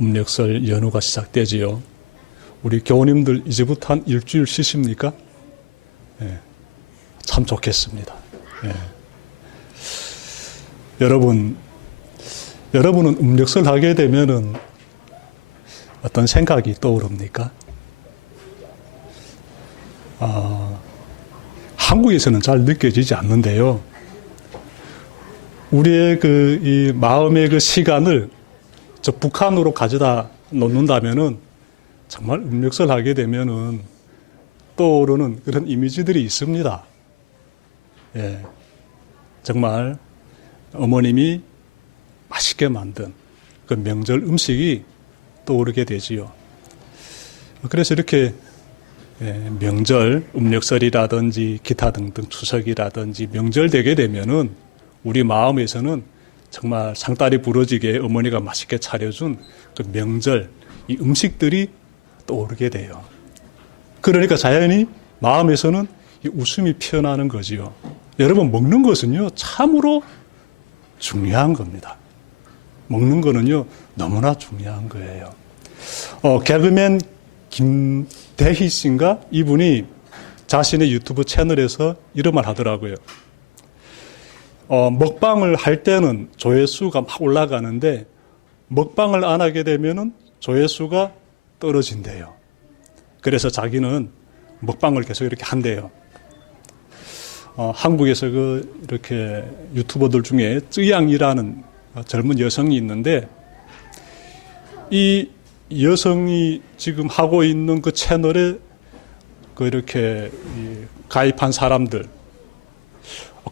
음력설 연휴가 시작되지요. 우리 교우님들 이제부터 한 일주일 쉬십니까? 참 좋겠습니다. 여러분은 음력설 하게 되면은 어떤 생각이 떠오릅니까? 한국에서는 잘 느껴지지 않는데요. 우리의 이 마음의 그 시간을 저 북한으로 가져다 놓는다면은 정말 음력설 하게 되면은 떠오르는 그런 이미지들이 있습니다. 정말 어머님이 맛있게 만든 그 명절 음식이 떠오르게 되지요. 그래서 이렇게 명절, 음력설이라든지 기타 등등 추석이라든지 명절 되게 되면은 우리 마음에서는 정말 상다리 부러지게 어머니가 맛있게 차려준 그 명절, 이 음식들이 떠오르게 돼요. 그러니까 자연히 마음에서는 이 웃음이 피어나는 거지요. 여러분, 먹는 것은요, 참으로 중요한 겁니다. 먹는 거는요, 너무나 중요한 거예요. 개그맨 김대희 씨인가? 이분이 자신의 유튜브 채널에서 이런 말 하더라고요. 먹방을 할 때는 조회수가 막 올라가는데 먹방을 안 하게 되면은 조회수가 떨어진대요. 그래서 자기는 먹방을 계속 이렇게 한대요. 한국에서 이렇게 유튜버들 중에 쯔양이라는 젊은 여성이 있는데 이 여성이 지금 하고 있는 그 채널에 이렇게 가입한 사람들,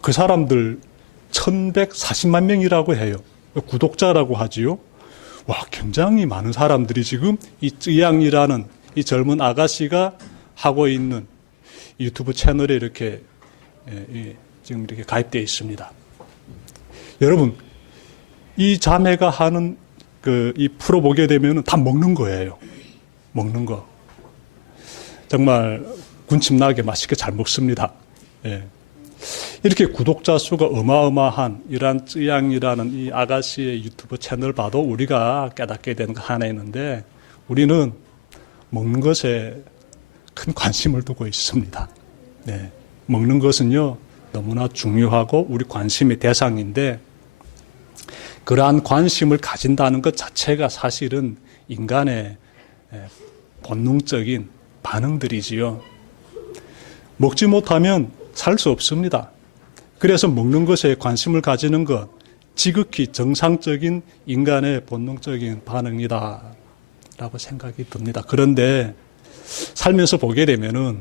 그 사람들 1140만 명이라고 해요. 구독자라고 하지요. 와, 굉장히 많은 사람들이 지금 이 쯔양이라는 이 젊은 아가씨가 하고 있는 유튜브 채널에 이렇게 지금 이렇게 가입되어 있습니다. 여러분, 이 자매가 하는 이 프로 보게 되면 다 먹는 거예요. 먹는 거. 정말 군침 나게 맛있게 잘 먹습니다. 이렇게 구독자 수가 어마어마한 이란 쯔양이라는 이 아가씨의 유튜브 채널 봐도 우리가 깨닫게 되는 거 하나 있는데 우리는 먹는 것에 큰 관심을 두고 있습니다. 먹는 것은요, 너무나 중요하고 우리 관심의 대상인데 그러한 관심을 가진다는 것 자체가 사실은 인간의 본능적인 반응들이지요. 먹지 못하면 살 수 없습니다. 그래서 먹는 것에 관심을 가지는 것, 지극히 정상적인 인간의 본능적인 반응이다 라고 생각이 듭니다. 그런데 살면서 보게 되면은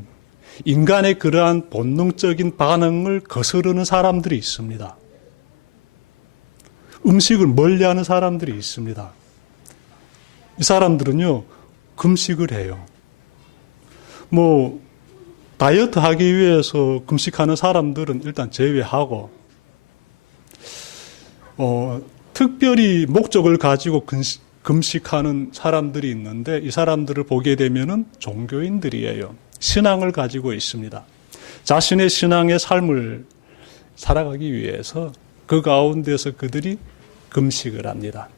인간의 그러한 본능적인 반응을 거스르는 사람들이 있습니다. 음식을 멀리하는 사람들이 있습니다. 이 사람들은요, 금식을 해요. 다이어트 하기 위해서 금식하는 사람들은 일단 제외하고, 특별히 목적을 가지고 금식하는 사람들이 있는데 이 사람들을 보게 되면은 종교인들이에요. 신앙을 가지고 있습니다. 자신의 신앙의 삶을 살아가기 위해서 그 가운데서 그들이 금식을 합니다.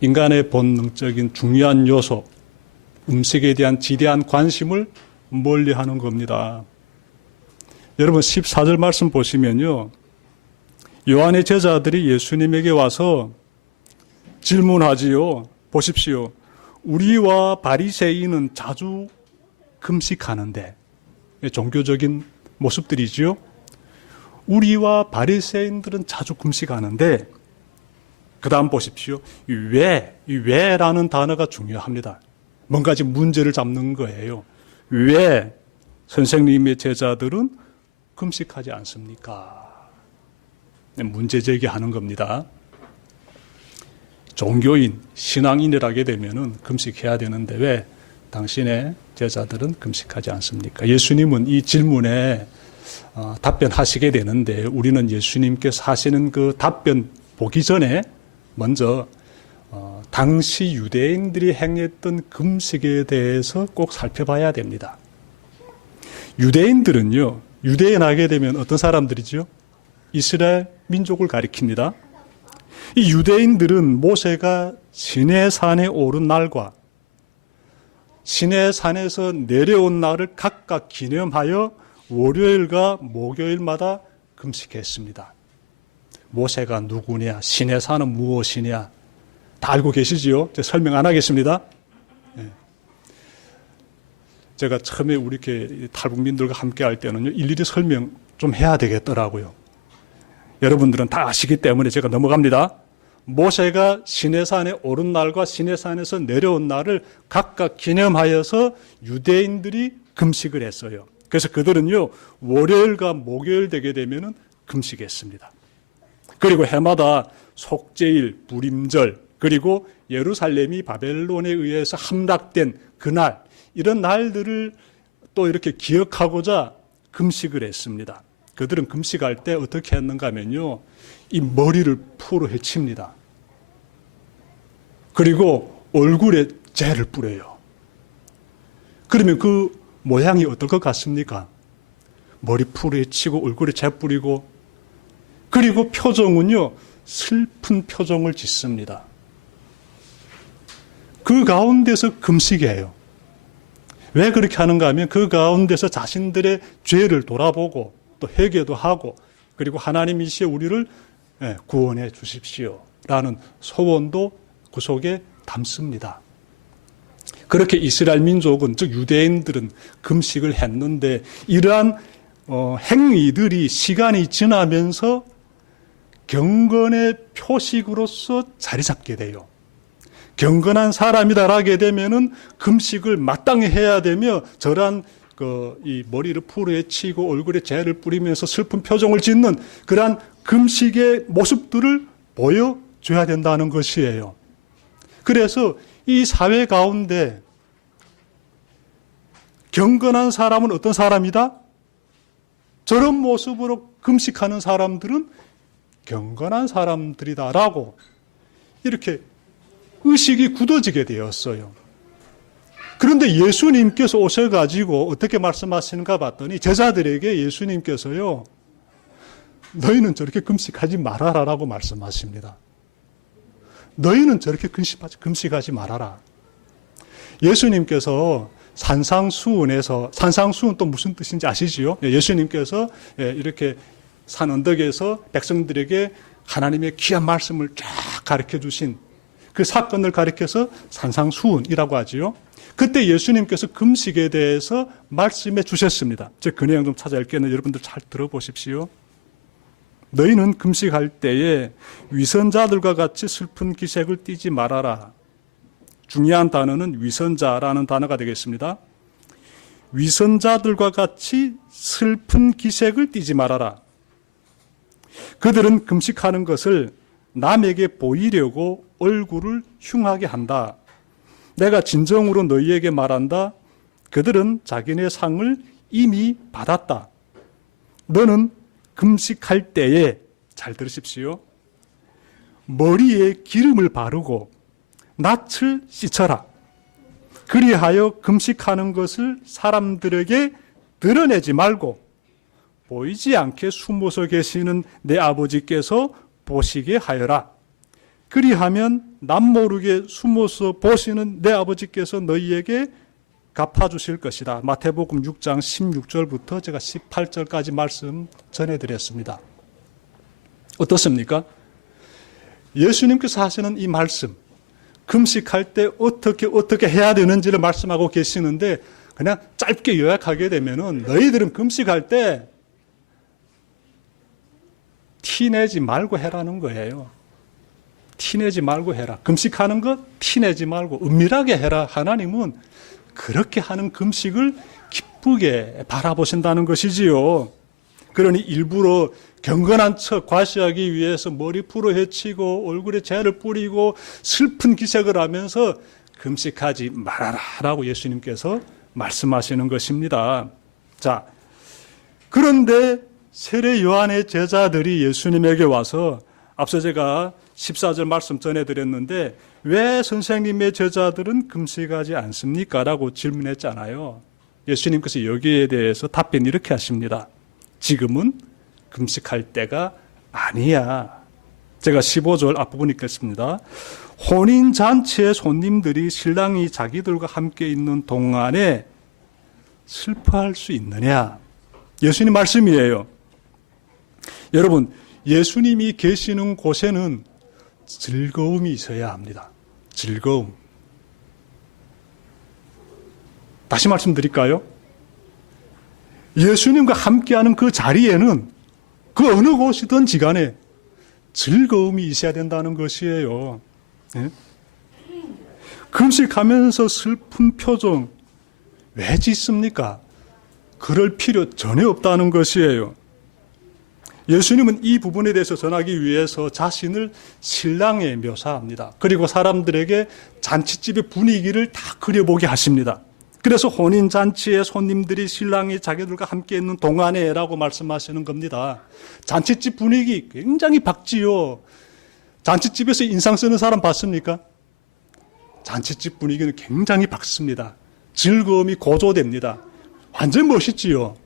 인간의 본능적인 중요한 요소, 음식에 대한 지대한 관심을 멀리하는 겁니다. 여러분 14절 말씀 보시면요, 요한의 제자들이 예수님에게 와서 질문하지요. 보십시오. 우리와 바리새인은 자주 금식하는데, 종교적인 모습들이지요. 우리와 바리새인들은 자주 금식하는데, 그 다음 보십시오. 이 왜라는 단어가 중요합니다. 뭔가 지금 문제를 잡는 거예요. 왜 선생님의 제자들은 금식하지 않습니까? 문제 제기하는 겁니다. 종교인, 신앙인이라게 되면은 금식해야 되는데 왜 당신의 제자들은 금식하지 않습니까? 예수님은 이 질문에 답변하시게 되는데 우리는 예수님께서 하시는 그 답변 보기 전에 먼저 당시 유대인들이 행했던 금식에 대해서 꼭 살펴봐야 됩니다. 유대인들은요, 유대인 하게 되면 어떤 사람들이죠? 이스라엘 민족을 가리킵니다. 이 유대인들은 모세가 시내산에 오른 날과 시내산에서 내려온 날을 각각 기념하여 월요일과 목요일마다 금식했습니다. 모세가 누구냐, 시내산은 무엇이냐 다 알고 계시지요? 제가 설명 안 하겠습니다. 제가 처음에 우리 이렇게 탈북민들과 함께 할 때는요, 일일이 설명 좀 해야 되겠더라고요. 여러분들은 다 아시기 때문에 제가 넘어갑니다. 모세가 시내산에 오른 날과 시내산에서 내려온 날을 각각 기념하여서 유대인들이 금식을 했어요. 그래서 그들은요, 월요일과 목요일 되게 되면은 금식했습니다. 그리고 해마다 속죄일, 불임절, 그리고 예루살렘이 바벨론에 의해서 함락된 그날, 이런 날들을 또 이렇게 기억하고자 금식을 했습니다. 그들은 금식할 때 어떻게 했는가 하면요, 이 머리를 풀어 헤칩니다. 그리고 얼굴에 재를 뿌려요. 그러면 그 모양이 어떨 것 같습니까? 머리 풀어 헤치고 얼굴에 재 뿌리고, 그리고 표정은요, 슬픈 표정을 짓습니다. 그 가운데서 금식이에요. 왜 그렇게 하는가 하면 그 가운데서 자신들의 죄를 돌아보고 또 회개도 하고, 그리고 하나님이시여 우리를 구원해 주십시오 라는 소원도 그 속에 담습니다. 그렇게 이스라엘 민족은, 즉 유대인들은 금식을 했는데, 이러한 행위들이 시간이 지나면서 경건의 표식으로서 자리 잡게 돼요. 경건한 사람이다라게 되면은 금식을 마땅히 해야 되며, 저러한 이 머리를 풀어헤치고 얼굴에 재를 뿌리면서 슬픈 표정을 짓는 그러한 금식의 모습들을 보여줘야 된다는 것이에요. 그래서 이 사회 가운데 경건한 사람은 어떤 사람이다? 저런 모습으로 금식하는 사람들은 경건한 사람들이다라고 이렇게 의식이 굳어지게 되었어요. 그런데 예수님께서 오셔가지고 어떻게 말씀하시는가 봤더니 제자들에게 예수님께서요, 너희는 저렇게 금식하지 말아라라고 말씀하십니다. 너희는 저렇게 금식하지 말아라. 예수님께서 산상수훈에서, 산상수훈 또 무슨 뜻인지 아시지요? 예수님께서 이렇게 산 언덕에서 백성들에게 하나님의 귀한 말씀을 쫙 가르쳐 주신 그 사건을 가리켜서 산상수훈이라고 하지요. 그때 예수님께서 금식에 대해서 말씀해 주셨습니다. 제가 그 내용 좀 찾아올게요. 여러분들 잘 들어보십시오. 너희는 금식할 때에 위선자들과 같이 슬픈 기색을 띠지 말아라. 중요한 단어는 위선자라는 단어가 되겠습니다. 위선자들과 같이 슬픈 기색을 띠지 말아라. 그들은 금식하는 것을 남에게 보이려고 얼굴을 흉하게 한다. 내가 진정으로 너희에게 말한다. 그들은 자기네 상을 이미 받았다. 너는 금식할 때에, 잘 들으십시오, 머리에 기름을 바르고 낯을 씻어라. 그리하여 금식하는 것을 사람들에게 드러내지 말고 보이지 않게 숨어서 계시는 내 아버지께서 보시게 하여라. 그리하면 남 모르게 숨어서 보시는 내 아버지께서 너희에게 갚아주실 것이다. 마태복음 6장 16절부터 제가 18절까지 말씀 전해드렸습니다. 어떻습니까? 예수님께서 하시는 이 말씀, 금식할 때 어떻게 해야 되는지를 말씀하고 계시는데, 그냥 짧게 요약하게 되면은, 너희들은 금식할 때 티내지 말고 해라는 거예요. 티내지 말고 해라. 금식하는 것 티내지 말고 은밀하게 해라. 하나님은 그렇게 하는 금식을 기쁘게 바라보신다는 것이지요. 그러니 일부러 경건한 척 과시하기 위해서 머리 풀어 헤치고 얼굴에 재를 뿌리고 슬픈 기색을 하면서 금식하지 말아라 라고 예수님께서 말씀하시는 것입니다. 자, 그런데 세례 요한의 제자들이 예수님에게 와서, 앞서 제가 14절 말씀 전해드렸는데, 왜 선생님의 제자들은 금식하지 않습니까? 라고 질문했잖아요. 예수님께서 여기에 대해서 답변 이렇게 하십니다. 지금은 금식할 때가 아니야. 제가 15절 앞부분 읽겠습니다. 혼인잔치의 손님들이 신랑이 자기들과 함께 있는 동안에 슬퍼할 수 있느냐? 예수님 말씀이에요. 여러분, 예수님이 계시는 곳에는 즐거움이 있어야 합니다. 즐거움. 다시 말씀드릴까요? 예수님과 함께하는 그 자리에는 그 어느 곳이든지 간에 즐거움이 있어야 된다는 것이에요. 예? 금식하면서 슬픈 표정 왜 짓습니까? 그럴 필요 전혀 없다는 것이에요. 예수님은 이 부분에 대해서 전하기 위해서 자신을 신랑에 묘사합니다. 그리고 사람들에게 잔치집의 분위기를 다 그려보게 하십니다. 그래서 혼인잔치에 손님들이 신랑이 자기들과 함께 있는 동안에 라고 말씀하시는 겁니다. 잔치집 분위기 굉장히 밝지요. 잔치집에서 인상 쓰는 사람 봤습니까? 잔치집 분위기는 굉장히 밝습니다. 즐거움이 고조됩니다. 완전 멋있지요.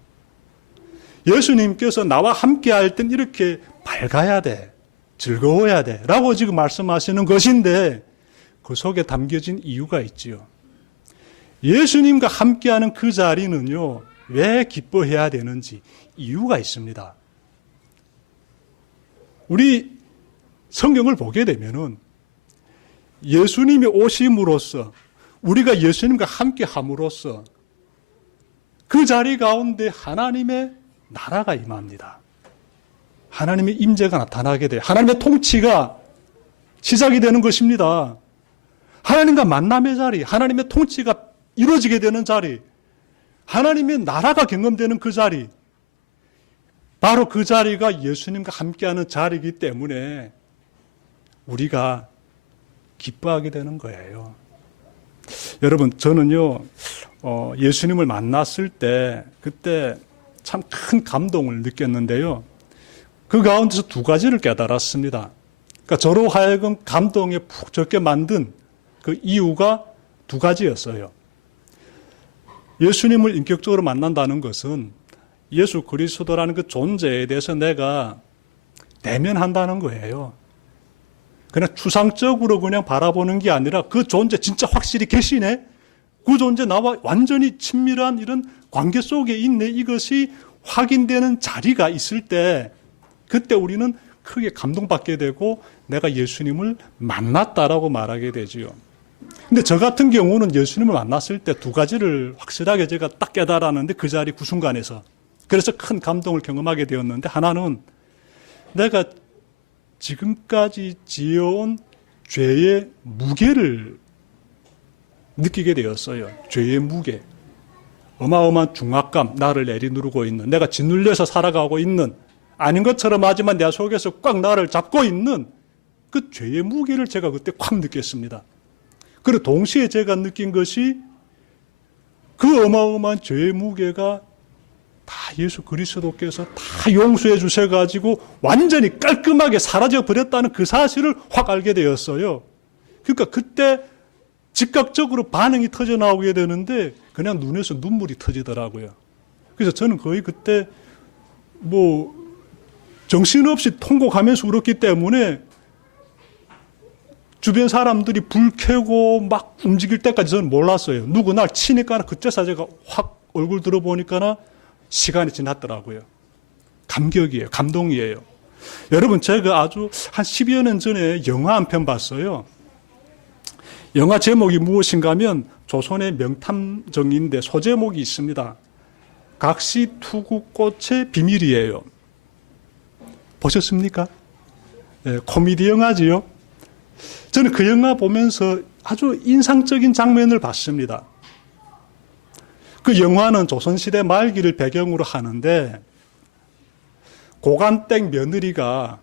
예수님께서 나와 함께 할 땐 이렇게 밝아야 돼. 즐거워야 돼. 라고 지금 말씀하시는 것인데 그 속에 담겨진 이유가 있지요. 예수님과 함께하는 그 자리는요, 왜 기뻐해야 되는지 이유가 있습니다. 우리 성경을 보게 되면은 예수님이 오심으로써 우리가 예수님과 함께 함으로써 그 자리 가운데 하나님의 나라가 임합니다. 하나님의 임재가 나타나게 돼요. 하나님의 통치가 시작이 되는 것입니다. 하나님과 만남의 자리, 하나님의 통치가 이루어지게 되는 자리, 하나님의 나라가 경험되는 그 자리, 바로 그 자리가 예수님과 함께하는 자리이기 때문에 우리가 기뻐하게 되는 거예요. 여러분, 저는요, 예수님을 만났을 때 그때 참 큰 감동을 느꼈는데요. 그 가운데서 두 가지를 깨달았습니다. 그러니까 저로 하여금 감동에 푹 젖게 만든 그 이유가 두 가지였어요. 예수님을 인격적으로 만난다는 것은 예수 그리스도라는 그 존재에 대해서 내가 대면한다는 거예요. 그냥 추상적으로 그냥 바라보는 게 아니라 그 존재 진짜 확실히 계시네? 그 존재 나와 완전히 친밀한 이런 관계 속에 있네? 이것이 확인되는 자리가 있을 때 그때 우리는 크게 감동받게 되고 내가 예수님을 만났다라고 말하게 되지요. 근데 저 같은 경우는 예수님을 만났을 때 두 가지를 확실하게 제가 딱 깨달았는데 그 자리 그 순간에서 그래서 큰 감동을 경험하게 되었는데 하나는 내가 지금까지 지어온 죄의 무게를 느끼게 되었어요. 죄의 무게. 어마어마한 중압감, 나를 내리누르고 있는, 내가 짓눌려서 살아가고 있는, 아닌 것처럼 하지만 내 속에서 꽉 나를 잡고 있는 그 죄의 무게를 제가 그때 확 느꼈습니다. 그리고 동시에 제가 느낀 것이 그 어마어마한 죄의 무게가 다 예수 그리스도께서 다 용서해 주셔가지고 완전히 깔끔하게 사라져 버렸다는 그 사실을 확 알게 되었어요. 그러니까 그때 즉각적으로 반응이 터져 나오게 되는데 그냥 눈에서 눈물이 터지더라고요. 그래서 저는 거의 그때 정신없이 통곡하면서 울었기 때문에 주변 사람들이 불 켜고 막 움직일 때까지 저는 몰랐어요. 누구 날 치니까 그때서 제가 확 얼굴 들어보니까 시간이 지났더라고요. 감격이에요. 감동이에요. 여러분, 제가 아주 한 10여 년 전에 영화 한 편 봤어요. 영화 제목이 무엇인가 하면 조선의 명탐정인데 소제목이 있습니다. 각시투구꽃의 비밀이에요. 보셨습니까? 네, 코미디 영화지요. 저는 그 영화 보면서 아주 인상적인 장면을 봤습니다. 그 영화는 조선시대 말기를 배경으로 하는데 고간댁 며느리가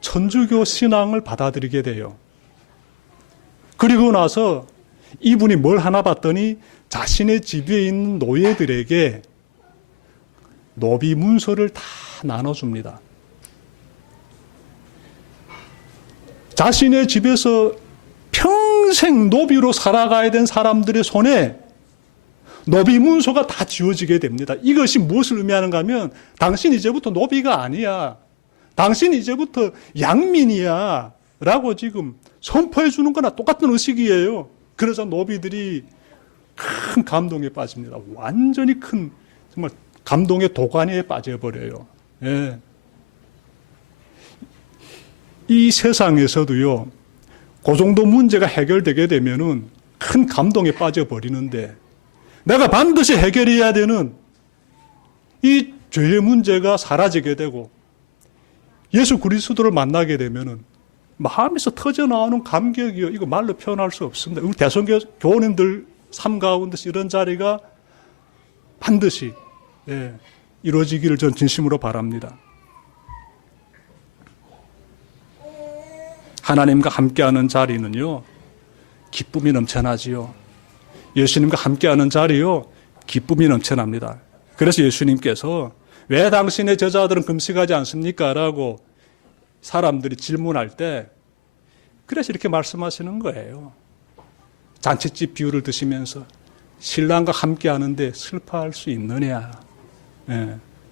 천주교 신앙을 받아들이게 돼요. 그리고 나서 이분이 뭘 하나 봤더니 자신의 집에 있는 노예들에게 노비 문서를 다 나눠줍니다. 자신의 집에서 평생 노비로 살아가야 된 사람들의 손에 노비 문서가 다 지워지게 됩니다. 이것이 무엇을 의미하는가 하면 당신 이제부터 노비가 아니야. 당신 이제부터 양민이야. 라고 지금 선포해 주는 거나 똑같은 의식이에요. 그래서 노비들이 큰 감동에 빠집니다. 완전히 큰 정말 감동의 도가니에 빠져버려요. 예. 이 세상에서도요, 그 정도 문제가 해결되게 되면은 큰 감동에 빠져버리는데, 내가 반드시 해결해야 되는 이 죄의 문제가 사라지게 되고 예수 그리스도를 만나게 되면은 마음에서 터져나오는 감격이요, 이거 말로 표현할 수 없습니다. 우리 대성교 교우님들 삶 가운데서 이런 자리가 반드시 이루어지기를 전 진심으로 바랍니다. 하나님과 함께하는 자리는요, 기쁨이 넘쳐나지요. 예수님과 함께하는 자리요, 기쁨이 넘쳐납니다. 그래서 예수님께서 왜 당신의 제자들은 금식하지 않습니까? 라고 사람들이 질문할 때 그래서 이렇게 말씀하시는 거예요. 잔치집 비유를 드시면서 신랑과 함께하는데 슬퍼할 수 있느냐.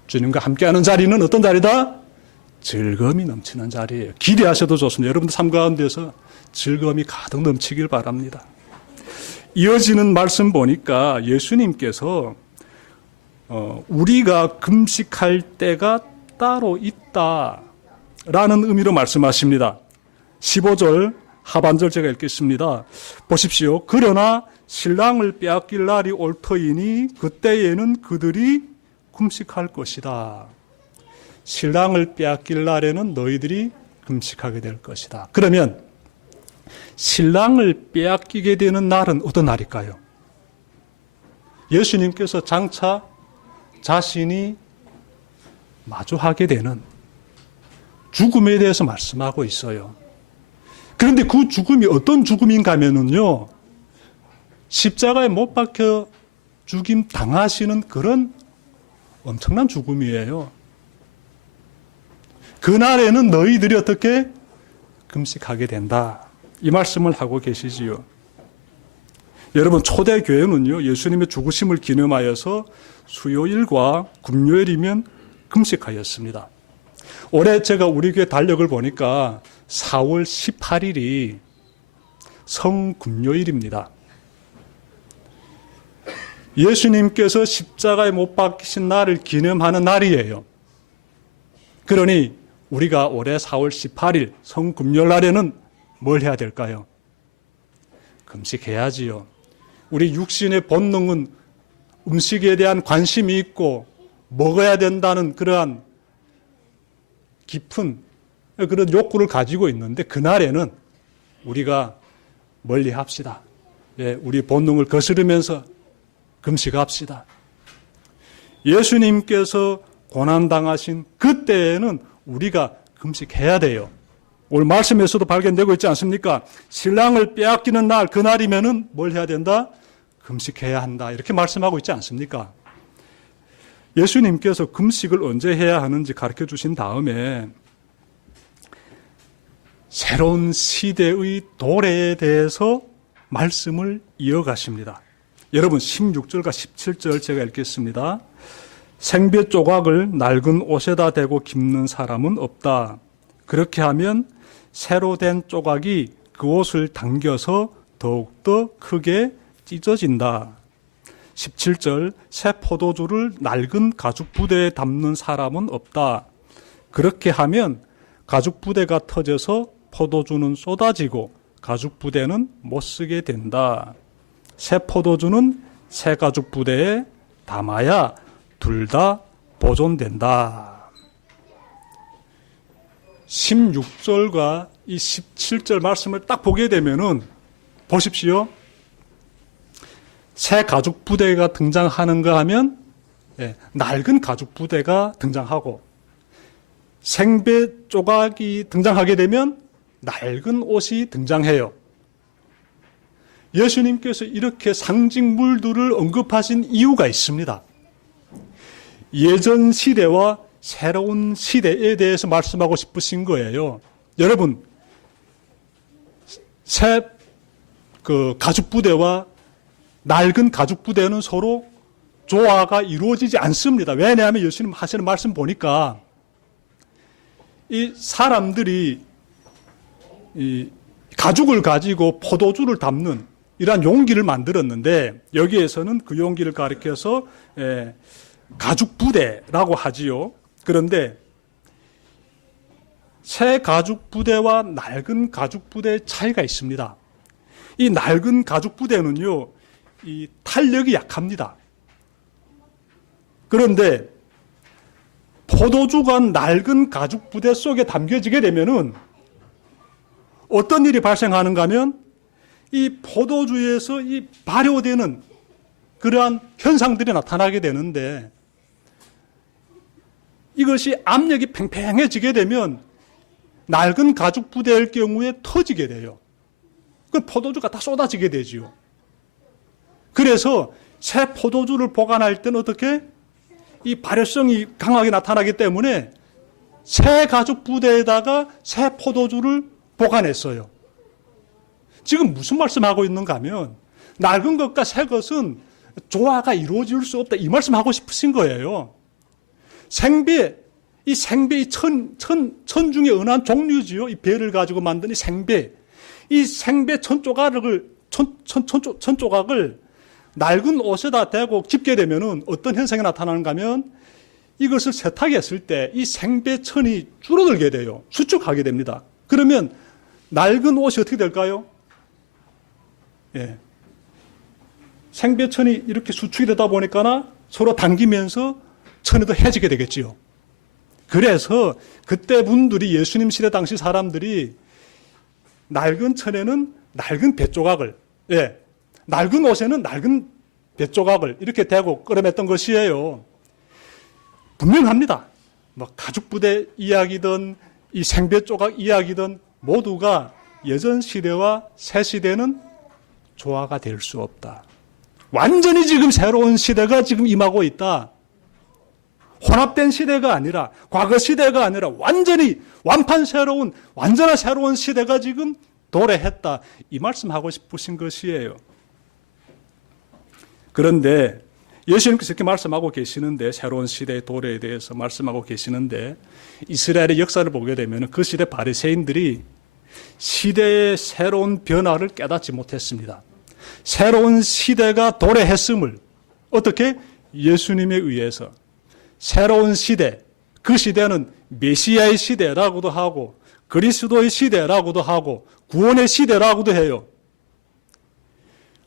주님과 함께하는 자리는 어떤 자리다? 즐거움이 넘치는 자리예요. 기대하셔도 좋습니다. 여러분들 삶 가운데서 즐거움이 가득 넘치길 바랍니다. 이어지는 말씀 보니까 예수님께서 우리가 금식할 때가 따로 있다라는 의미로 말씀하십니다. 15절 하반절 제가 읽겠습니다. 보십시오. 그러나 신랑을 빼앗길 날이 올 터이니 그때에는 그들이 금식할 것이다. 신랑을 빼앗길 날에는 너희들이 금식하게 될 것이다. 그러면 신랑을 빼앗기게 되는 날은 어떤 날일까요? 예수님께서 장차 자신이 마주하게 되는 죽음에 대해서 말씀하고 있어요. 그런데 그 죽음이 어떤 죽음인가 하면은요, 십자가에 못 박혀 죽임 당하시는 그런 엄청난 죽음이에요. 그날에는 너희들이 어떻게 금식하게 된다. 이 말씀을 하고 계시지요. 여러분, 초대교회는요, 예수님의 죽으심을 기념하여서 수요일과 금요일이면 금식하였습니다. 올해 제가 우리 교회 달력을 보니까 4월 18일이 성금요일입니다. 예수님께서 십자가에 못 박히신 날을 기념하는 날이에요. 그러니 우리가 올해 4월 18일 성금요일 날에는 뭘 해야 될까요? 금식해야지요. 우리 육신의 본능은 음식에 대한 관심이 있고 먹어야 된다는 그러한 깊은 그런 욕구를 가지고 있는데, 그날에는 우리가 멀리 합시다. 우리 본능을 거스르면서 금식합시다. 예수님께서 고난당하신 그때에는 우리가 금식해야 돼요. 오늘 말씀에서도 발견되고 있지 않습니까? 신랑을 빼앗기는 날, 그날이면은 뭘 해야 된다? 금식해야 한다. 이렇게 말씀하고 있지 않습니까? 예수님께서 금식을 언제 해야 하는지 가르쳐 주신 다음에 새로운 시대의 도래에 대해서 말씀을 이어가십니다. 여러분, 16절과 17절 제가 읽겠습니다. 생배 조각을 낡은 옷에다 대고 깁는 사람은 없다. 그렇게 하면 새로 된 조각이 그 옷을 당겨서 더욱더 크게 찢어진다. 17절, 새 포도주를 낡은 가죽 부대에 담는 사람은 없다. 그렇게 하면 가죽 부대가 터져서 포도주는 쏟아지고 가죽 부대는 못 쓰게 된다. 새 포도주는 새 가죽 부대에 담아야 둘 다 보존된다. 16절과 이 17절 말씀을 딱 보게 되면은 보십시오. 새 가죽 부대가 등장하는가 하면 낡은 가죽 부대가 등장하고, 생배 조각이 등장하게 되면 낡은 옷이 등장해요. 예수님께서 이렇게 상징물들을 언급하신 이유가 있습니다. 예전 시대와 새로운 시대에 대해서 말씀하고 싶으신 거예요. 여러분, 새 가죽 부대와 낡은 가죽 부대는 서로 조화가 이루어지지 않습니다. 왜냐하면 예수님 하시는 말씀 보니까 이 사람들이 이 가죽을 가지고 포도주를 담는 이러한 용기를 만들었는데 여기에서는 그 용기를 가리켜서 가죽 부대라고 하지요. 그런데 새 가죽 부대와 낡은 가죽 부대의 차이가 있습니다. 이 낡은 가죽 부대는요, 이 탄력이 약합니다. 그런데 포도주가 낡은 가죽 부대 속에 담겨지게 되면은 어떤 일이 발생하는가 하면 이 포도주에서 이 발효되는 그러한 현상들이 나타나게 되는데 이것이 압력이 팽팽해지게 되면 낡은 가죽 부대일 경우에 터지게 돼요. 그 포도주가 다 쏟아지게 되지요. 그래서 새 포도주를 보관할 때는 어떻게? 이 발효성이 강하게 나타나기 때문에 새 가죽 부대에다가 새 포도주를 보관했어요. 지금 무슨 말씀하고 있는가 하면 낡은 것과 새 것은 조화가 이루어질 수 없다. 이 말씀하고 싶으신 거예요. 생배, 이 생배, 천 중에 어느 한 종류지요. 이 배를 가지고 만든 이 생배. 이 생배 천 조각을 낡은 옷에다 대고 집게 되면은 어떤 현상이 나타나는가 하면 이것을 세탁했을 때 이 생배천이 줄어들게 돼요. 수축하게 됩니다. 그러면 낡은 옷이 어떻게 될까요? 예. 생배천이 이렇게 수축이 되다 보니까 서로 당기면서 천이 더 해지게 되겠지요. 그래서 그때 분들이 예수님 시대 당시 사람들이 낡은 천에는 낡은 뱃조각을, 예, 낡은 옷에는 낡은 뱃조각을 이렇게 대고 끌어맸던 것이에요. 분명합니다. 뭐 가죽부대 이야기든 이 생배조각 이야기든 모두가 예전 시대와 새 시대는 조화가 될 수 없다. 완전히 지금 새로운 시대가 지금 임하고 있다. 혼합된 시대가 아니라 과거 시대가 아니라 완전히 완전한 새로운 시대가 지금 도래했다. 이 말씀하고 싶으신 것이에요. 그런데 예수님께서 이렇게 말씀하고 계시는데 새로운 시대의 도래에 대해서 말씀하고 계시는데 이스라엘의 역사를 보게 되면 그 시대 바리새인들이 시대의 새로운 변화를 깨닫지 못했습니다. 새로운 시대가 도래했음을 어떻게? 예수님에 의해서 새로운 시대, 그 시대는 메시아의 시대라고도 하고 그리스도의 시대라고도 하고 구원의 시대라고도 해요.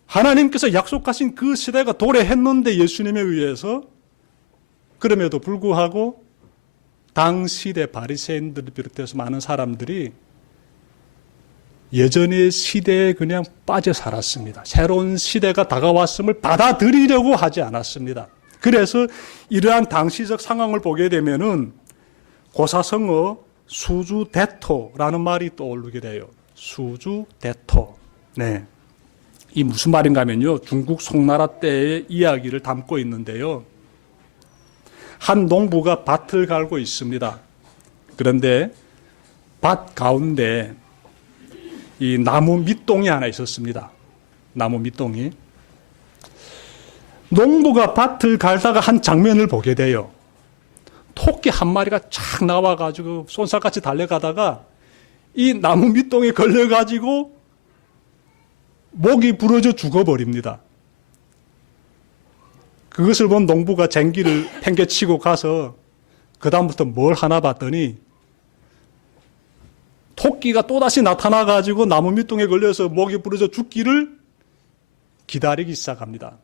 하나님께서 약속하신 그 시대가 도래했는데 예수님에 의해서 그럼에도 불구하고 당시대 바리새인들을 비롯해서 많은 사람들이 예전의 시대에 그냥 빠져 살았습니다. 새로운 시대가 다가왔음을 받아들이려고 하지 않았습니다. 그래서 이러한 당시적 상황을 보게 되면은 고사성어 수주대토라는 말이 떠오르게 돼요. 수주대토. 네. 이 무슨 말인가 하면요. 중국 송나라 때의 이야기를 담고 있는데요. 한 농부가 밭을 갈고 있습니다. 그런데 밭 가운데 이 나무 밑동이 하나 있었습니다. 나무 밑동이. 농부가 밭을 갈다가 한 장면을 보게 돼요. 토끼 한 마리가 쫙 나와가지고 쏜살같이 달려가다가 이 나무 밑동에 걸려가지고 목이 부러져 죽어버립니다. 그것을 본 농부가 쟁기를 팽개치고 가서 그 다음부터 뭘 하나 봤더니 토끼가 또다시 나타나가지고 나무 밑동에 걸려서 목이 부러져 죽기를 기다리기 시작합니다.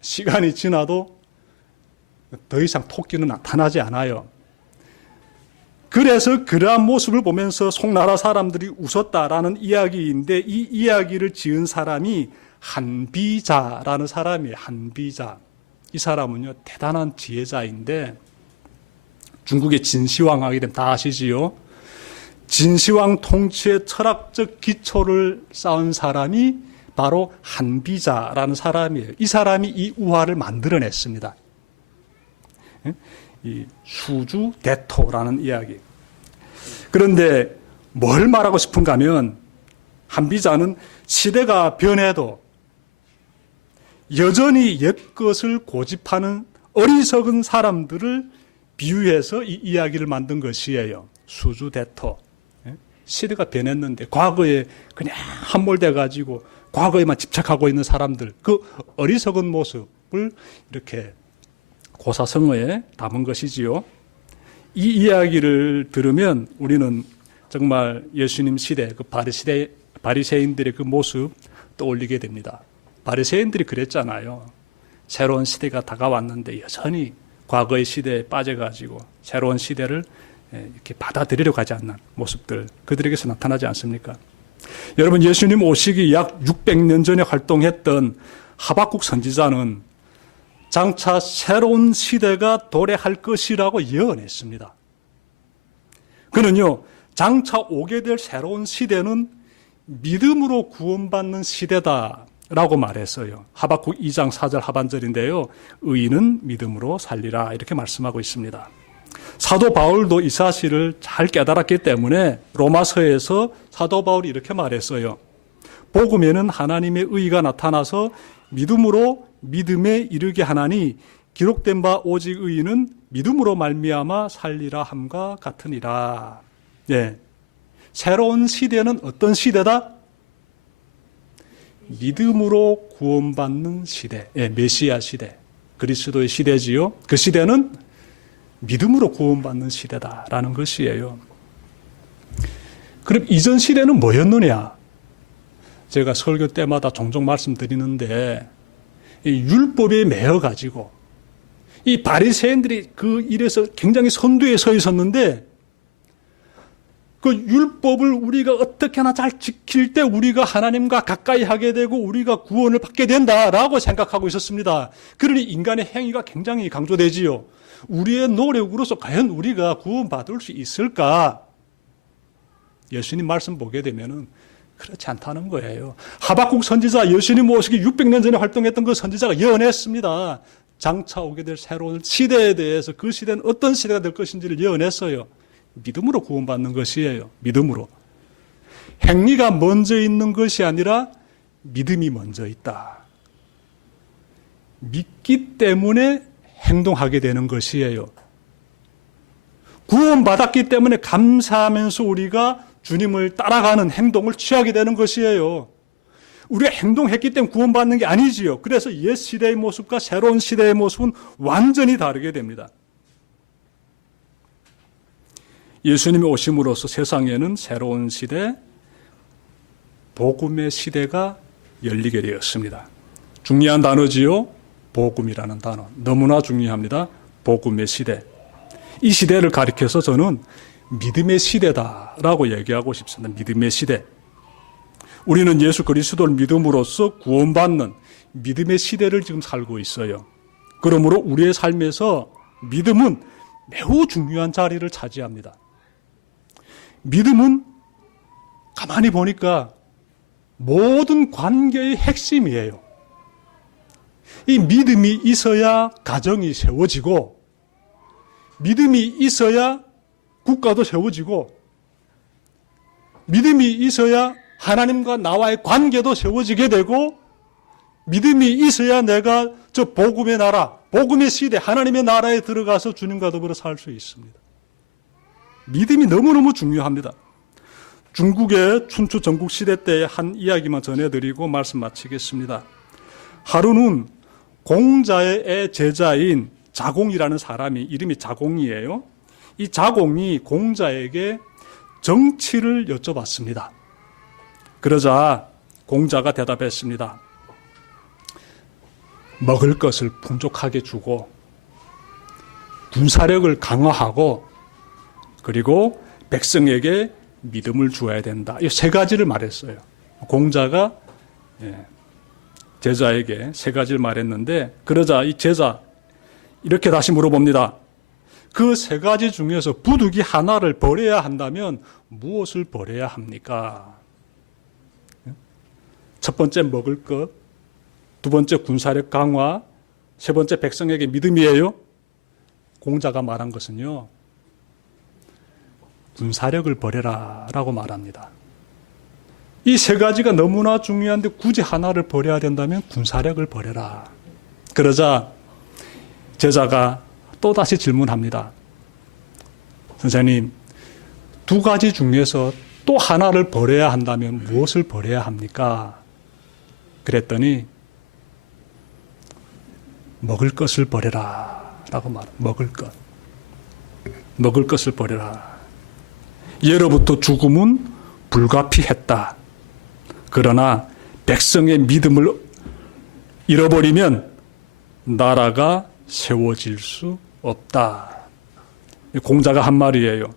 시간이 지나도 더 이상 토끼는 나타나지 않아요. 그래서 그러한 모습을 보면서 송나라 사람들이 웃었다라는 이야기인데 이 이야기를 지은 사람이 한비자라는 사람이에요. 한비자. 이 사람은요 대단한 지혜자인데 중국의 진시황 하게 되면 다 아시지요. 진시황 통치의 철학적 기초를 쌓은 사람이 바로 한비자라는 사람이에요. 이 사람이 이 우화를 만들어냈습니다. 이 수주대토라는 이야기. 그런데 뭘 말하고 싶은가 하면 한비자는 시대가 변해도 여전히 옛것을 고집하는 어리석은 사람들을 비유해서 이 이야기를 만든 것이에요. 수주대토. 시대가 변했는데 과거에 그냥 함몰돼 가지고 과거에만 집착하고 있는 사람들, 그 어리석은 모습을 이렇게 고사성어에 담은 것이지요. 이 이야기를 들으면 우리는 정말 예수님 시대, 그 바리새인들의 그 모습 떠올리게 됩니다. 바리새인들이 그랬잖아요. 새로운 시대가 다가왔는데 여전히 과거의 시대에 빠져가지고 새로운 시대를 이렇게 받아들이려고 하지 않는 모습들, 그들에게서 나타나지 않습니까? 여러분, 예수님 오시기 약 600년 전에 활동했던 하박국 선지자는 장차 새로운 시대가 도래할 것이라고 예언했습니다. 그는요, 장차 오게 될 새로운 시대는 믿음으로 구원받는 시대다라고 말했어요. 하박국 2장 4절 하반절인데요. 의인은 믿음으로 살리라 이렇게 말씀하고 있습니다. 사도 바울도 이 사실을 잘 깨달았기 때문에 로마서에서 사도 바울이 이렇게 말했어요. 복음에는 하나님의 의가 나타나서 믿음으로 믿음에 이르게 하나니 기록된 바 오직 의인은 믿음으로 말미암아 살리라 함과 같으니라. 예. 새로운 시대는 어떤 시대다? 믿음으로 구원받는 시대. 예, 메시아 시대. 그리스도의 시대지요. 그 시대는 믿음으로 구원받는 시대다라는 것이에요. 그럼 이전 시대는 뭐였느냐? 제가 설교 때마다 종종 말씀드리는데 이 율법에 매여 가지고 이 바리새인들이 그 일에서 굉장히 선두에 서 있었는데 그 율법을 우리가 어떻게 하나 잘 지킬 때 우리가 하나님과 가까이 하게 되고 우리가 구원을 받게 된다라고 생각하고 있었습니다. 그러니 인간의 행위가 굉장히 강조되지요. 우리의 노력으로서 과연 우리가 구원받을 수 있을까? 예수님 말씀 보게 되면은 그렇지 않다는 거예요. 하박국 선지자, 예수님 오시기 600년 전에 활동했던 그 선지자가 예언했습니다. 장차 오게 될 새로운 시대에 대해서 그 시대는 어떤 시대가 될 것인지를 예언했어요. 믿음으로 구원받는 것이에요. 믿음으로. 행위가 먼저 있는 것이 아니라 믿음이 먼저 있다. 믿기 때문에 행동하게 되는 것이에요. 구원받았기 때문에 감사하면서 우리가 주님을 따라가는 행동을 취하게 되는 것이에요. 우리가 행동했기 때문에 구원받는 게 아니지요. 그래서 옛 시대의 모습과 새로운 시대의 모습은 완전히 다르게 됩니다. 예수님이 오심으로써 세상에는 새로운 시대, 복음의 시대가 열리게 되었습니다. 중요한 단어지요. 복음이라는 단어. 너무나 중요합니다. 복음의 시대. 이 시대를 가리켜서 저는 믿음의 시대다라고 얘기하고 싶습니다. 믿음의 시대. 우리는 예수 그리스도를 믿음으로써 구원받는 믿음의 시대를 지금 살고 있어요. 그러므로 우리의 삶에서 믿음은 매우 중요한 자리를 차지합니다. 믿음은 가만히 보니까 모든 관계의 핵심이에요. 이 믿음이 있어야 가정이 세워지고, 믿음이 있어야 국가도 세워지고, 믿음이 있어야 하나님과 나와의 관계도 세워지게 되고, 믿음이 있어야 내가 저 복음의 나라, 복음의 시대, 하나님의 나라에 들어가서 주님과 더불어 살 수 있습니다. 믿음이 너무너무 중요합니다. 중국의 춘추 전국시대 때의 한 이야기만 전해드리고 말씀 마치겠습니다. 하루는 공자의 제자인 자공이라는 사람이, 이름이 자공이에요. 이 자공이 공자에게 정치를 여쭤봤습니다. 그러자 공자가 대답했습니다. 먹을 것을 풍족하게 주고 군사력을 강화하고 그리고 백성에게 믿음을 주어야 된다. 이 세 가지를 말했어요. 공자가 제자에게 세 가지를 말했는데, 그러자 이 제자 이렇게 다시 물어봅니다. 그 세 가지 중에서 부득이 하나를 버려야 한다면 무엇을 버려야 합니까? 첫 번째 먹을 것, 두 번째 군사력 강화, 세 번째 백성에게 믿음이에요. 공자가 말한 것은요, 군사력을 버려라 라고 말합니다. 이 세 가지가 너무나 중요한데 굳이 하나를 버려야 된다면 군사력을 버려라. 그러자 제자가 또다시 질문합니다. 선생님, 두 가지 중에서 또 하나를 버려야 한다면 무엇을 버려야 합니까? 그랬더니 먹을 것을 버려라 라고 먹을 것. 먹을 것을 버려라. 예로부터 죽음은 불가피했다. 그러나 백성의 믿음을 잃어버리면 나라가 세워질 수 없다. 공자가 한 말이에요.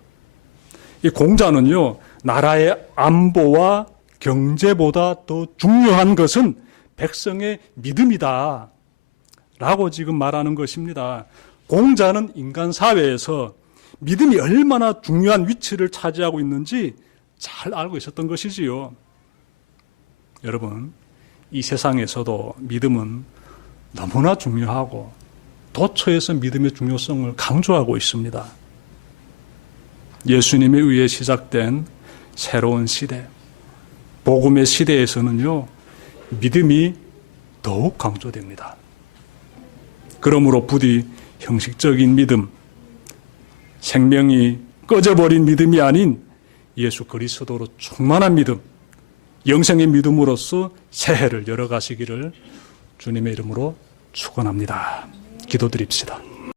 이 공자는요, 나라의 안보와 경제보다 더 중요한 것은 백성의 믿음이다 라고 지금 말하는 것입니다. 공자는 인간 사회에서 믿음이 얼마나 중요한 위치를 차지하고 있는지 잘 알고 있었던 것이지요. 여러분, 이 세상에서도 믿음은 너무나 중요하고 도처에서 믿음의 중요성을 강조하고 있습니다. 예수님에 의해 시작된 새로운 시대, 복음의 시대에서는요, 믿음이 더욱 강조됩니다. 그러므로 부디 형식적인 믿음, 생명이 꺼져버린 믿음이 아닌 예수 그리스도로 충만한 믿음, 영생의 믿음으로써 새해를 열어가시기를 주님의 이름으로 축원합니다. 기도드립시다.